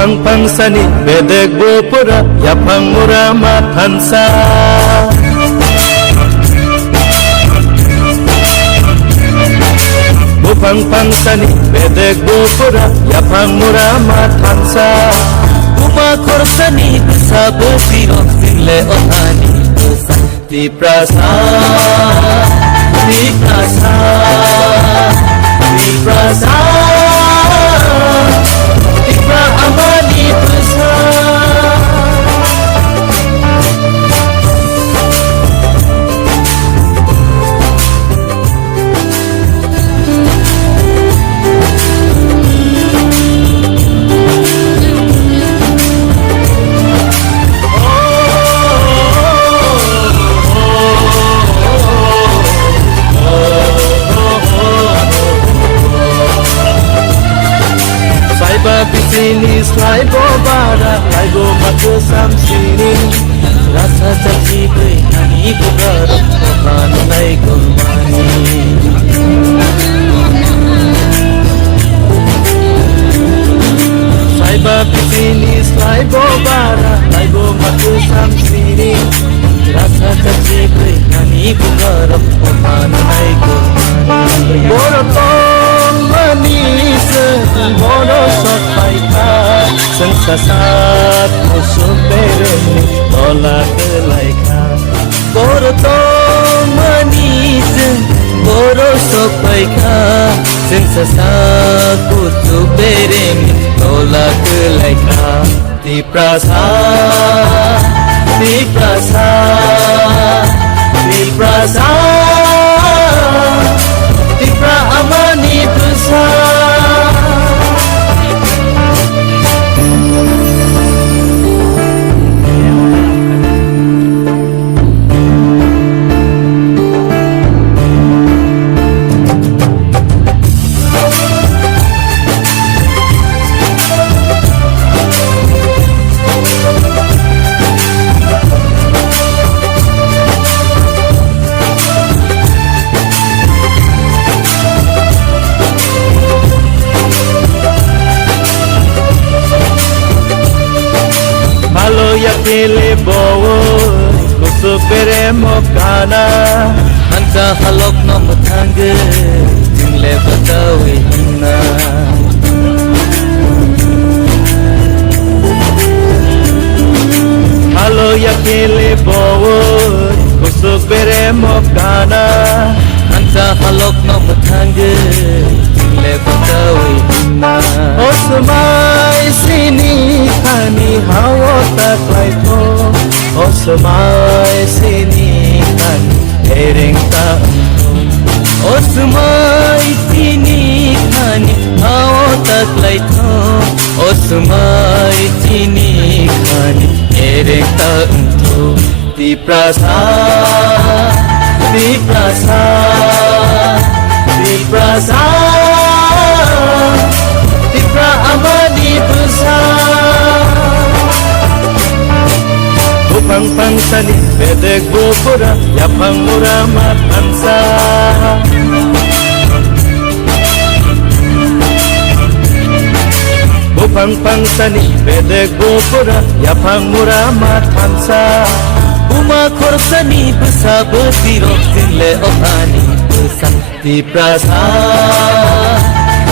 Bupang pangsani bedek bupura yapang murama tansa Bupang pangsani bedek bupura yapang murama tansa Uma korsani bisa bersirok sile otani besa di prasa di prasa di prasa di pra amani besa Sini slai go bara slai go matu sam sini rasa caci koi nani ko garam kokan nai gulmani slai ba sini slai go bara slai go matu sam sini rasa caci koi nani ko garam kokan nai gulmani boro tong manis boro sopai Sensasat musuh bereni tolak kelaika Boro manis boro sopaika Sensasat musuh bereni tolak kelaika Di prasa di prasa di prasa di pra amani besar Yakele bowo kusuk bere mokana Hanta halok no matangge jingle batawi hinna Halo yakele bowo kusuk bere mokana Hanta halok no matangge jingle batawi hinna Osmai sini khani hawa taklai ko Osmai sini khani ereng ta Osmai sini khani hawa taklai ko Osmai sini khani ereng ta di prasa di prasa di prasa di pra amani besar Bupang pangsani bedek bupura yapang murama tansa Bupang pangsani bedek bupura yapang murama tansa Uma korsani besa bersirok sile ohani besa di prasa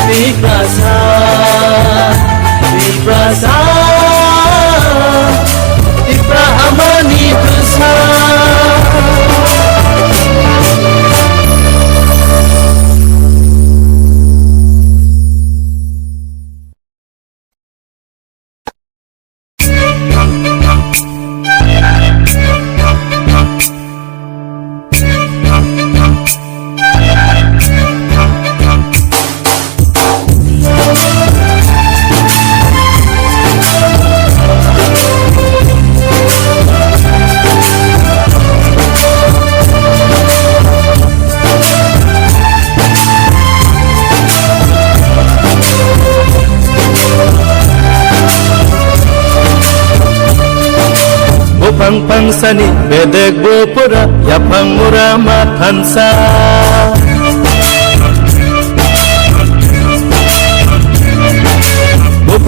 di prasa di prasa di pra amani besar Bupang pangsani bedek bupura yapang murama tansa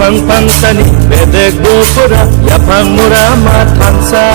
pang pang tani bedek bopura ya pang mura matansa